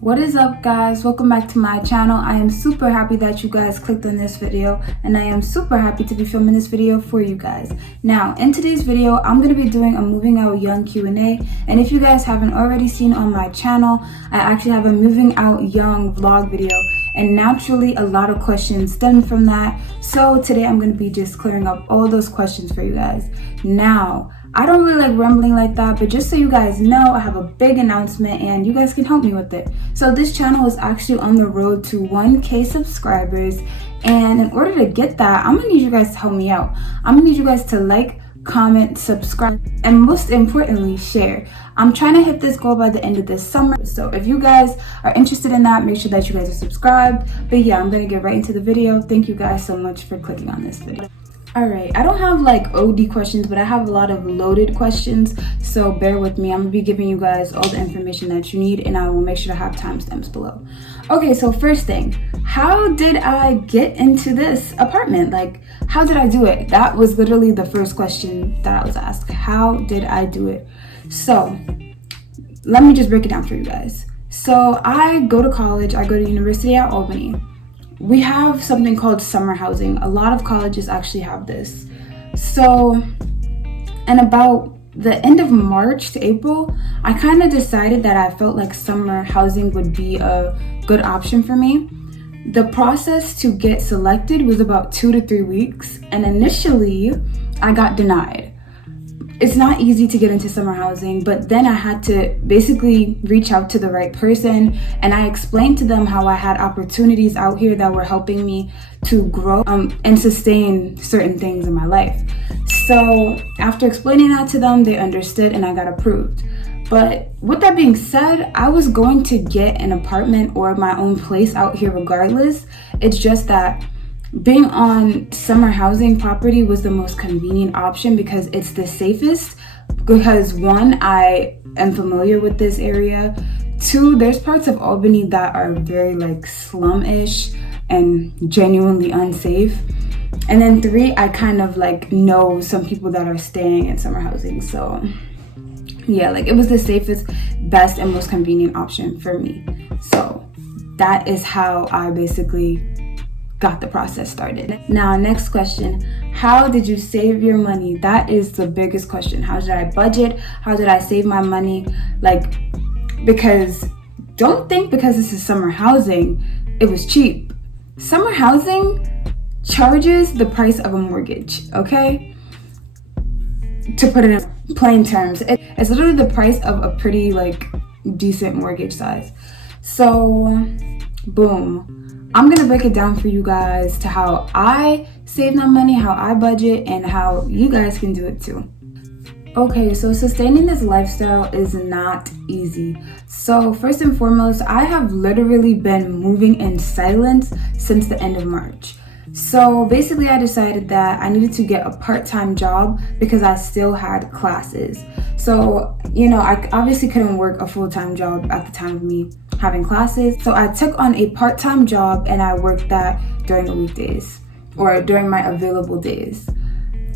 What is up, guys? Welcome back to my channel. I am super happy that you guys clicked on this video, and I am super happy to be filming this video for you guys. Now, in today's video, I'm going to be doing a moving out young Q&A, and if you guys haven't already seen on my channel, I actually have a moving out young vlog video, and naturally a lot of questions stem from that. So today I'm going to be just clearing up all those questions for you guys. Now, I don't really like rambling like that, but just so you guys know, I have a big announcement and you guys can help me with it. So this channel is actually on the road to 1K subscribers, and in order to get that, I'm gonna need you guys to help me out. I'm gonna need you guys to like, comment, subscribe, and most importantly, share. I'm trying to hit this goal by the end of this summer, so if you guys are interested in that, make sure that you guys are subscribed. But yeah, I'm gonna get right into the video. Thank you guys so much for clicking on this video. Alright, I don't have like OD questions, but I have a lot of loaded questions, so bear with me. I'm gonna be giving you guys all the information that you need, and I will make sure to have timestamps below. Okay, so first thing, how did I get into this apartment? Like, how did I do it? That was literally the first question that I was asked. How did I do it? So let me just break it down for you guys. So I go to college, I go to University at Albany. We have something called summer housing. A lot of colleges actually have this. So, and about the end of March to April, I kind of decided that I felt like summer housing would be a good option for me. The process to get selected was about 2 to 3 weeks, and initially I got denied. It's not easy to get into summer housing, but then I had to basically reach out to the right person, and I explained to them how I had opportunities out here that were helping me to grow and sustain certain things in my life. So after explaining that to them, they understood and I got approved. But with that being said, I was going to get an apartment or my own place out here regardless. It's just that being on summer housing property was the most convenient option because it's the safest. Because one, I am familiar with this area. Two, there's parts of Albany that are very like slum-ish and genuinely unsafe. And then three, I kind of like know some people that are staying in summer housing. So yeah, like it was the safest, best, and most convenient option for me. So that is how I basically got the process started. Now, next question, how did you save your money? That is the biggest question. How did I budget? How did I save my money? Like, because don't think because this is summer housing, it was cheap. Summer housing charges the price of a mortgage, okay? To put it in plain terms, it's literally the price of a pretty like decent mortgage size. So, boom. I'm gonna break it down for you guys to how I save my money, how I budget, and how you guys can do it too. Okay, so sustaining this lifestyle is not easy. So first and foremost, I have literally been moving in silence since the end of March. So basically I decided that I needed to get a part-time job because I still had classes. So, you know, I obviously couldn't work a full-time job at the time of me having classes. So I took on a part-time job and I worked that during the weekdays or during my available days.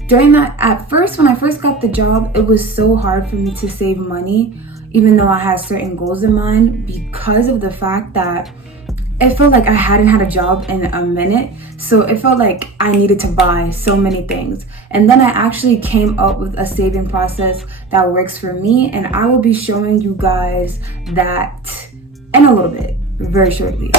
During that, at first, when I first got the job, it was so hard for me to save money, even though I had certain goals in mind, because of the fact that it felt like I hadn't had a job in a minute. So it felt like I needed to buy so many things. And then I actually came up with a saving process that works for me. And I will be showing you guys that in a little bit, very shortly.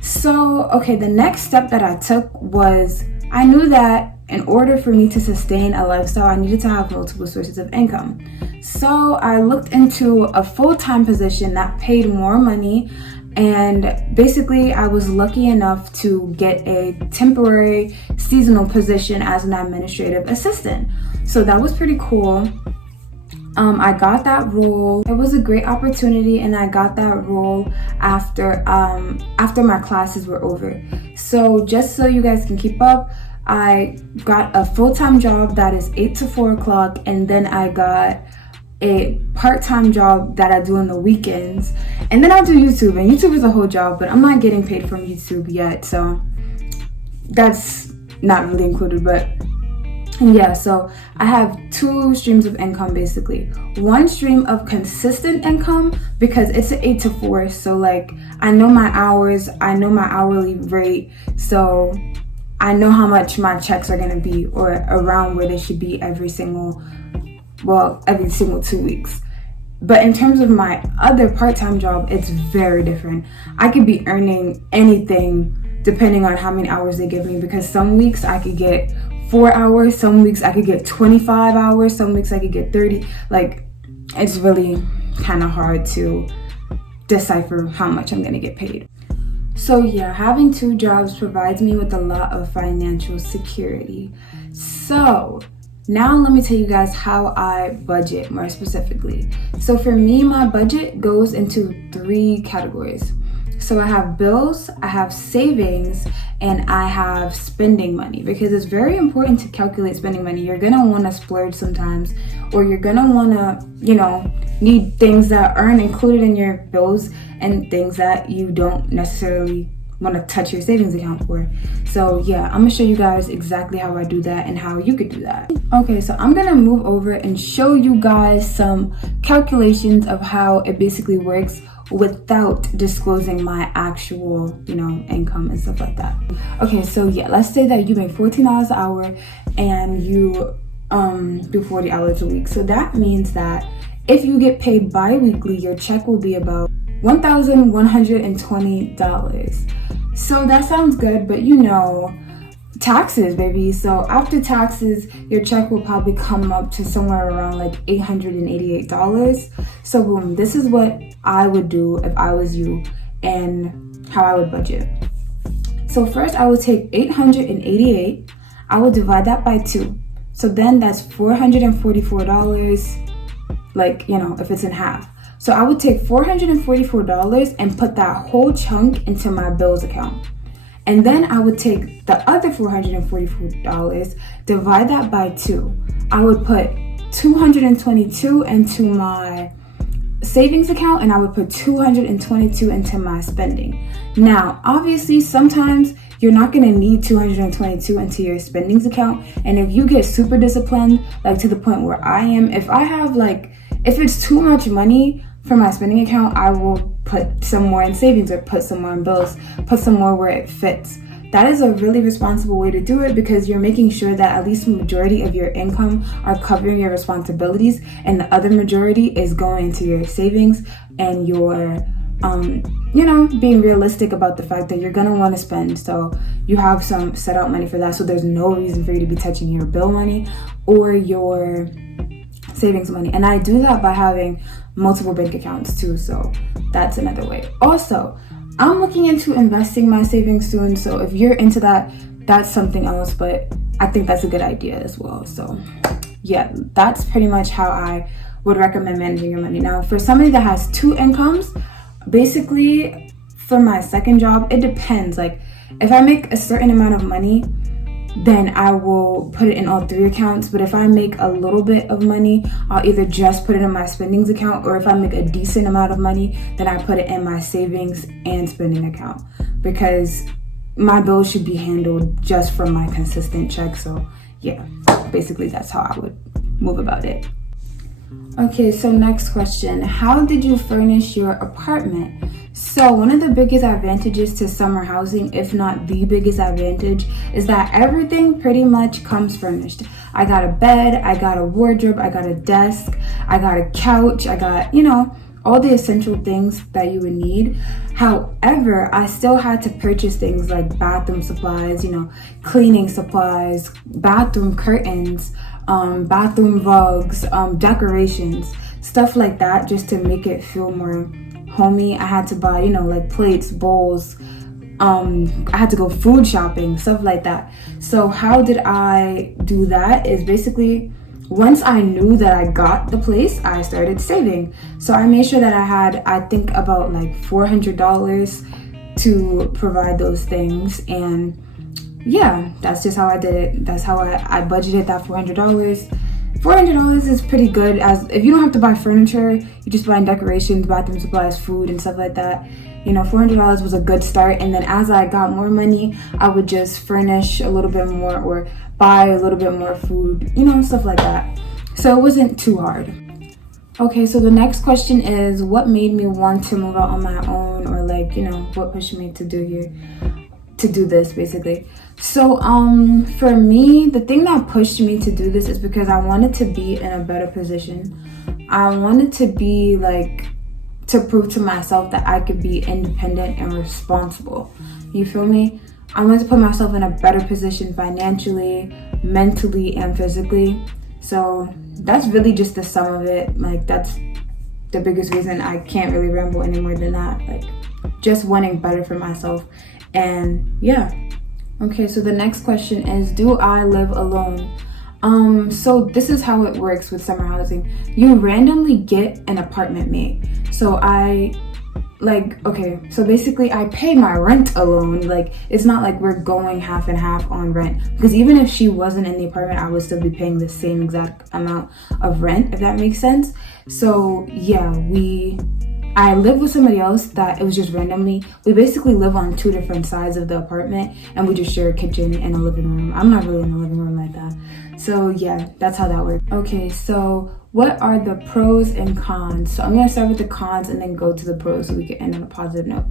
So, okay, the next step that I took was I knew that in order for me to sustain a lifestyle, I needed to have multiple sources of income. So I looked into a full-time position that paid more money. And basically, I was lucky enough to get a temporary seasonal position as an administrative assistant. So that was pretty cool. I got that role. It was a great opportunity, and I got that role after my classes were over. So just so you guys can keep up, I got a full-time job that is 8 to 4 o'clock, and then I got a part-time job that I do on the weekends, and then I do YouTube, and YouTube is a whole job, but I'm not getting paid from YouTube yet, so that's not really included. But And yeah, so I have 2 streams of income basically. One stream of consistent income because it's an 8 to 4. So like I know my hours, I know my hourly rate. So I know how much my checks are gonna be, or around where they should be every single 2 weeks. But in terms of my other part-time job, it's very different. I could be earning anything depending on how many hours they give me, because some weeks I could get 4 hours, some weeks I could get 25 hours, some weeks I could get 30. Like, it's really kind of hard to decipher how much I'm gonna get paid. So yeah, having 2 jobs provides me with a lot of financial security. So now let me tell you guys how I budget more specifically. So for me, my budget goes into 3 categories. So I have bills, I have savings, and I have spending money, because it's very important to calculate spending money. You're gonna wanna splurge sometimes, or you're gonna wanna, need things that aren't included in your bills and things that you don't necessarily want to touch your savings account for. So yeah, I'm gonna show you guys exactly how I do that and how you could do that. Okay, so I'm gonna move over and show you guys some calculations of how it basically works without disclosing my actual, income and stuff like that. Okay, so yeah, let's say that you make $14 an hour and you do 40 hours a week. So that means that if you get paid bi-weekly, your check will be about $1,120. So that sounds good, but taxes, baby. So after taxes, your check will probably come up to somewhere around like $888. So boom, this is what I would do if I was you and how I would budget. So first I would take 888, I will divide that by 2. So then that's $444, if it's in half. So I would take $444 and put that whole chunk into my bills account. And then I would take the other $444, divide that by 2. I would put $222 into my savings account, and I would put $222 into my spending. Now, obviously, sometimes you're not going to need $222 into your spendings account. And if you get super disciplined, like to the point where I am, if it's too much money for my spending account, I will put some more in savings or put some more in bills, put some more where it fits. That is a really responsible way to do it, because you're making sure that at least the majority of your income are covering your responsibilities, and the other majority is going into your savings, and you're being realistic about the fact that you're going to want to spend. So you have some set out money for that. So there's no reason for you to be touching your bill money or your savings money. And I do that by having multiple bank accounts too. So that's another way. Also, I'm looking into investing my savings soon. So if you're into that, that's something else. But I think that's a good idea as well. So yeah, that's pretty much how I would recommend managing your money. Now, for somebody that has 2 incomes, basically for my second job, it depends. Like if I make a certain amount of money, then I will put it in all 3 accounts. But if I make a little bit of money, I'll either just put it in my spendings account, or if I make a decent amount of money, then I put it in my savings and spending account, because my bills should be handled just from my consistent check. So yeah, basically that's how I would move about it. Okay, so next question. How did you furnish your apartment? So one of the biggest advantages to summer housing, if not the biggest advantage, is that everything pretty much comes furnished. I got a bed, I got a wardrobe, I got a desk, I got a couch, I got, all the essential things that you would need. However, I still had to purchase things like bathroom supplies, cleaning supplies, bathroom curtains, bathroom rugs, decorations, stuff like that, just to make it feel more homey. I had to buy, like plates, bowls. I had to go food shopping, stuff like that. So how did I do that is basically, once I knew that I got the place, I started saving. So I made sure that I had, I think about like $400 to provide those things. And yeah, that's just how I did it. That's how I budgeted that $400 $400 is pretty good, as if you don't have to buy furniture, you just buy decorations, bathroom supplies, food, and stuff like that. You know, $400 was a good start. And then as I got more money, I would just furnish a little bit more or buy a little bit more food, you know, stuff like that. So it wasn't too hard. Okay, so the next question is, what made me want to move out on my own, or like, you know, what pushed me to do this basically. So for me, the thing that pushed me to do this is because I wanted to be in a better position. I wanted to be like, to prove to myself that I could be independent and responsible. You feel me? I wanted to put myself in a better position financially, mentally, and physically. So that's really just the sum of it. Like, that's the biggest reason. I can't really ramble any more than that. Like, just wanting better for myself. And yeah. Okay, so the next question is, do I live alone? So this is how it works with summer housing. You randomly get an apartment mate. So so basically I pay my rent alone. Like, it's not like we're going half and half on rent, because even if she wasn't in the apartment, I would still be paying the same exact amount of rent, if that makes sense. So yeah, I live with somebody else that it was just randomly. We basically live on 2 different sides of the apartment, and we just share a kitchen and a living room. I'm not really in a living room like that. So yeah, that's how that works. Okay, so what are the pros and cons? So I'm gonna start with the cons and then go to the pros so we can end on a positive note.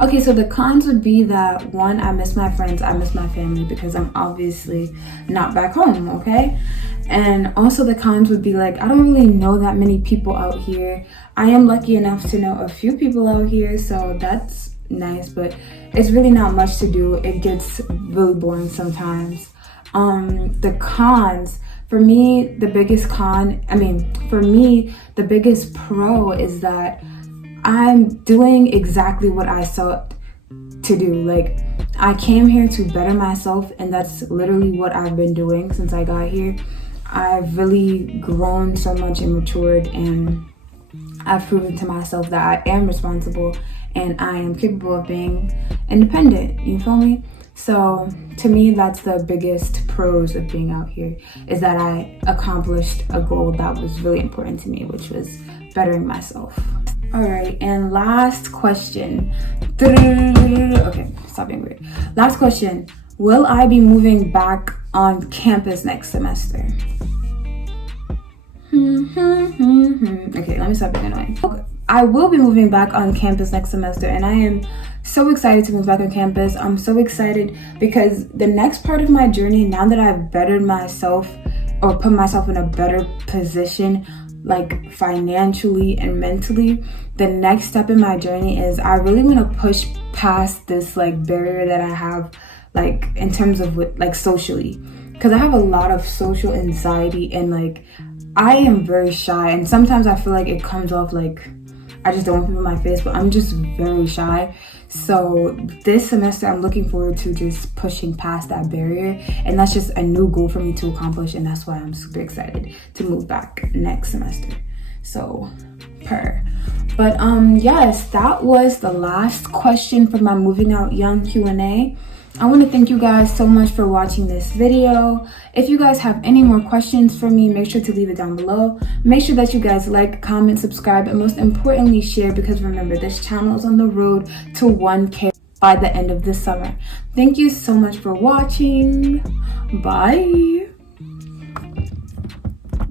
Okay, so the cons would be that, one, I miss my friends, I miss my family, because I'm obviously not back home, okay? And also the cons would be like, I don't really know that many people out here. I am lucky enough to know a few people out here, so that's nice, but it's really not much to do. It gets really boring sometimes. The cons, for me, the biggest pro is that I'm doing exactly what I sought to do. Like, I came here to better myself, and that's literally what I've been doing since I got here. I've really grown so much and matured, and I've proven to myself that I am responsible and I am capable of being independent. You feel me? So to me, that's the biggest pros of being out here, is that I accomplished a goal that was really important to me, which was bettering myself. All right, and last question. Okay, stop being weird. Last question. Will I be moving back on campus next semester? Okay, let me stop being annoying. Okay. I will be moving back on campus next semester, and I am so excited to move back on campus. I'm so excited because the next part of my journey, now that I've bettered myself or put myself in a better position, like financially and mentally, the next step in my journey is I really want to push past this like barrier that I have, like in terms of like socially, because I have a lot of social anxiety, and like I am very shy, and sometimes I feel like it comes off like I just don't want people in my face, but I'm just very shy. So this semester I'm looking forward to just pushing past that barrier, and that's just a new goal for me to accomplish, and that's why I'm super excited to move back next semester. So but yes, that was the last question for my Moving Out Young Q&A. I want to thank you guys so much for watching this video. If you guys have any more questions for me, make sure to leave it down below. Make sure that you guys like, comment, subscribe, and most importantly share, because remember, this channel is on the road to 1K by the end of this summer. Thank you so much for watching. Bye.